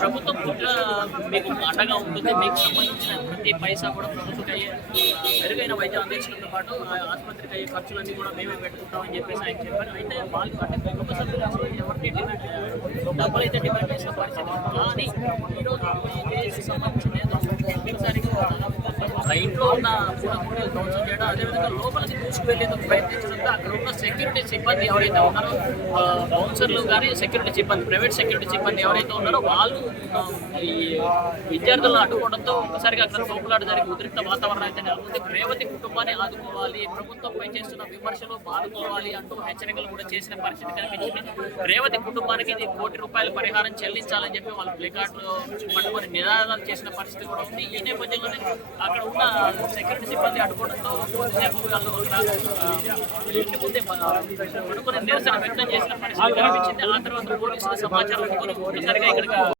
ప్రభుత్వం కూడా మీకు అండగా ఉంటుంది. మీకు సంబంధించిన ప్రతి పైసా కూడా ప్రభుత్వం అయ్యే మెరుగైన వైద్యం అందించడంతో పాటు ఆసుపత్రికి అయ్యే ఖర్చులన్నీ కూడా మేమే పెట్టుకుంటామని చెప్పేసి ఆయన చెప్పారు. అయితే వాళ్ళు అంటే కుటుంబ సభ్యులు ఎవరికి డబ్బులు అయితే డిమాండ్ చేసిన పరిస్థితి. కానీ ఈరోజు సంబంధించిన ఇంట్లో ఉన్న కూడా ధ్వంసం చేయడం, అదేవిధంగా లోపలికి తీసుకువెళ్ళేందుకు ప్రయత్నించడంతో అక్కడ ఉన్న సెక్యూరిటీ సిబ్బంది ఎవరైతే ఉన్నారో బౌన్సర్లు కానీ సెక్యూరిటీ సిబ్బంది, ప్రైవేట్ సెక్యూరిటీ సిబ్బంది ఎవరైతే ఉన్నారో వాళ్ళు ఈ విద్యార్థులను అడ్డుకోవడంతో ఒకసారిగా అక్కడ తోపులాట జరిగి ఉద్రిక్త వాతావరణం అయితే నెలకొంది. రేవతి కుటుంబాన్ని ఆదుకోవాలి, ప్రభుత్వంపై చేస్తున్న విమర్శలు ఆదుకోవాలి అంటూ హెచ్చరికలు కూడా చేసిన పరిస్థితి కనిపించింది. రేవతి కుటుంబానికి ఇది ₹1 కోటి పరిహారం చెల్లించాలని చెప్పి వాళ్ళు ప్లేకార్డులు పట్టుకొని నినాదాలు చేసిన పరిస్థితి కూడా ఉంది. ఈ నేపథ్యంలోనే అక్కడ ఉన్న సెక్యూరిటీ సిబ్బంది అడ్డుకోవడంతో కొద్దిసేపు వాళ్ళు ఇంటి ముందే పడుకొని నిరసన వ్యక్తం చేసిన పరిస్థితి కనిపించింది. ఆ తర్వాత పోలీసుల సమాచారం అందుకొని ఒక్కసారిగా ఇక్కడికి